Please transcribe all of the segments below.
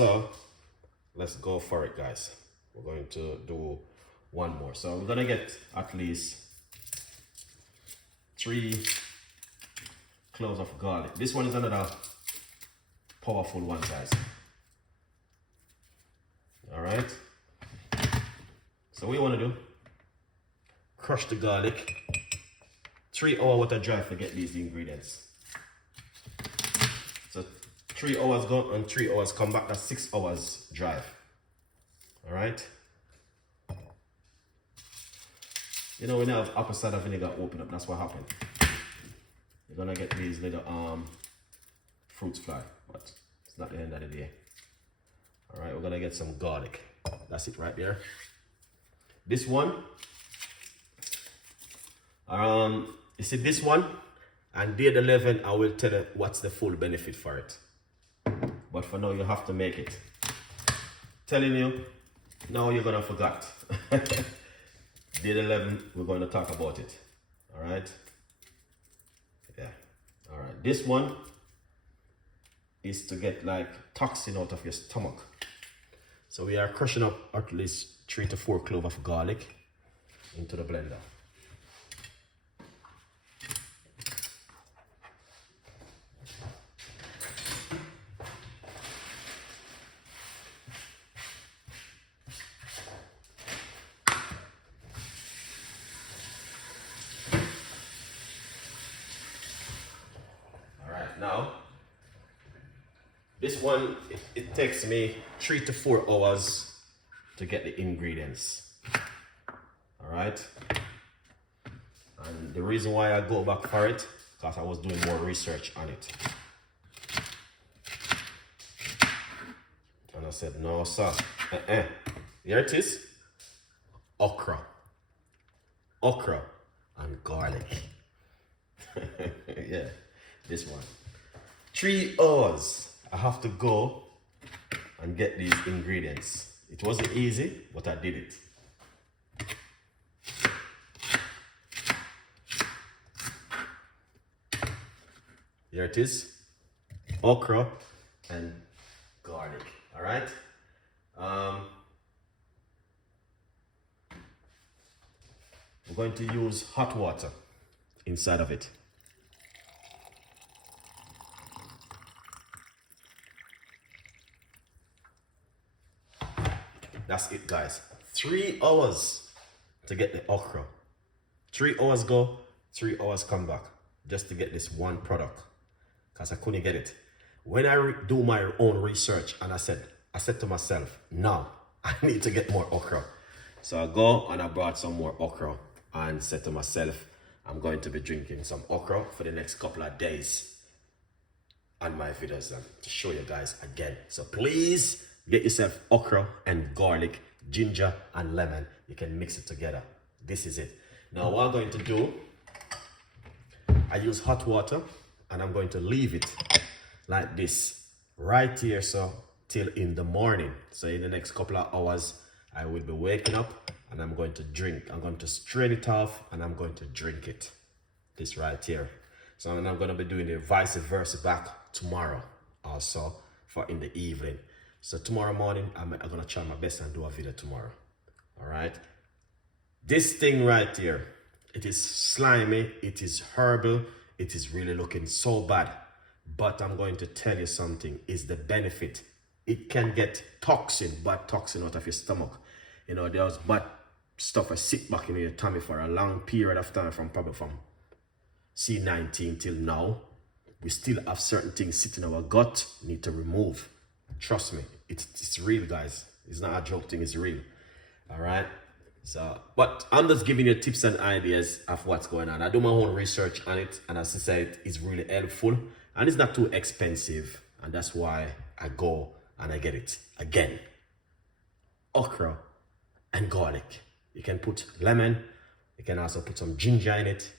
So let's go for it, guys. We're going to do one more. So we're gonna get at least 3 cloves of garlic. This one is another powerful one, guys. All right. So what you want to do? Crush the garlic. 3 hours water dry to get these ingredients. So 3 hours go and 3 hours come back. That's 6 hours drive. All right. You know, when you have apple cider vinegar open up, that's what happened. You're gonna get these little fruits fly, but it's not the end of the day. All right, we're gonna get some garlic. That's it right there. This one, you see this one, and day 11, I will tell you what's the full benefit for it. But for now, you have to make it. Telling you, now you're gonna forget. Day 11, we're going to talk about it. All right. Yeah. All right. This one is to get like toxin out of your stomach. So we are crushing up at least 3 to 4 cloves of garlic into the blender. Now, this one, it takes me 3 to 4 hours to get the ingredients. All right. And the reason why I go back for it, because I was doing more research on it. And I said, no, sir. Here it is. Okra. Okra and garlic. Yeah, this one. 3 hours I have to go and get these ingredients. It wasn't easy, but I did it. Here it is, okra and garlic. All right. We're going to use hot water inside of it. That's it, guys. 3 hours to get the okra. 3 hours go, 3 hours come back just to get this one product, because I couldn't get it. When I do my own research, and I said to myself, now I need to get more okra. So I go and I brought some more okra and said to myself, I'm going to be drinking some okra for the next couple of days on my videos to show you guys again. So please get yourself okra and garlic, ginger and lemon. You can mix it together. This is it. Now what I'm going to do, I use hot water and I'm going to leave it like this right here, so till in the morning. So in the next couple of hours, I will be waking up and I'm going to drink. I'm going to strain it off and I'm going to drink it. This right here. So I'm going to be doing the vice versa back tomorrow also for in the evening. So tomorrow morning, I'm going to try my best and do a video tomorrow. All right. This thing right here, it is slimy, it is herbal, it is really looking so bad. But I'm going to tell you something, is the benefit. It can get bad toxin out of your stomach. You know, there's bad stuff that sit back in your tummy for a long period of time, probably from C19 till now. We still have certain things sitting in our gut, need to remove. Trust me, it's real, guys. It's not a joke thing, it's real. All right. So, but I'm just giving you tips and ideas of what's going on. I do my own research on it, and as I said, it's really helpful and it's not too expensive, and that's why I go and I get it again. Okra and garlic. You can put lemon, you can also put some ginger in it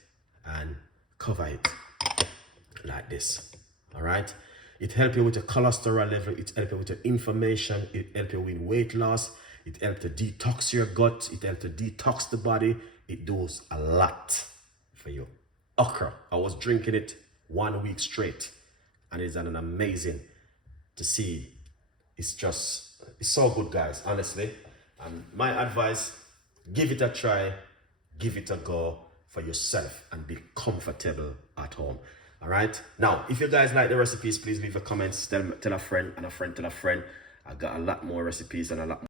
and cover it like this. All right. It helps you with your cholesterol level, it helps you with your inflammation, it helps you with weight loss, it helps to detox your gut, it helps to detox the body. It does a lot for you. Okra, I was drinking it 1 week straight, and it's an amazing to see it's so good, guys, honestly. And my advice, give it a try, give it a go for yourself and be comfortable at home. All right. Now, if you guys like the recipes, please leave a comment. Tell a friend and a friend tell a friend. I got a lot more recipes and a lot